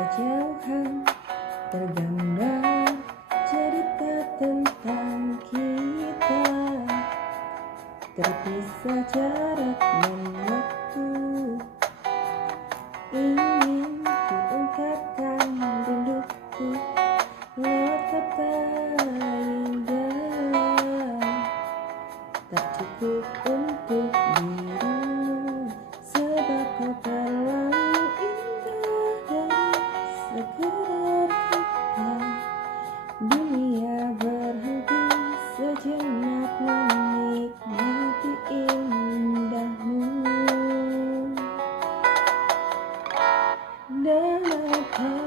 kejauhan tergambar cerita tentang kita, terpisah jarak dan waktu. Ingin ku ungkapkan rinduku lewat kata indah, tak cukup untuk dirimu sebab kau terlalu indah dari sekedar kita. Dunia berhenti sejenak menikmati indahmu. Dan apa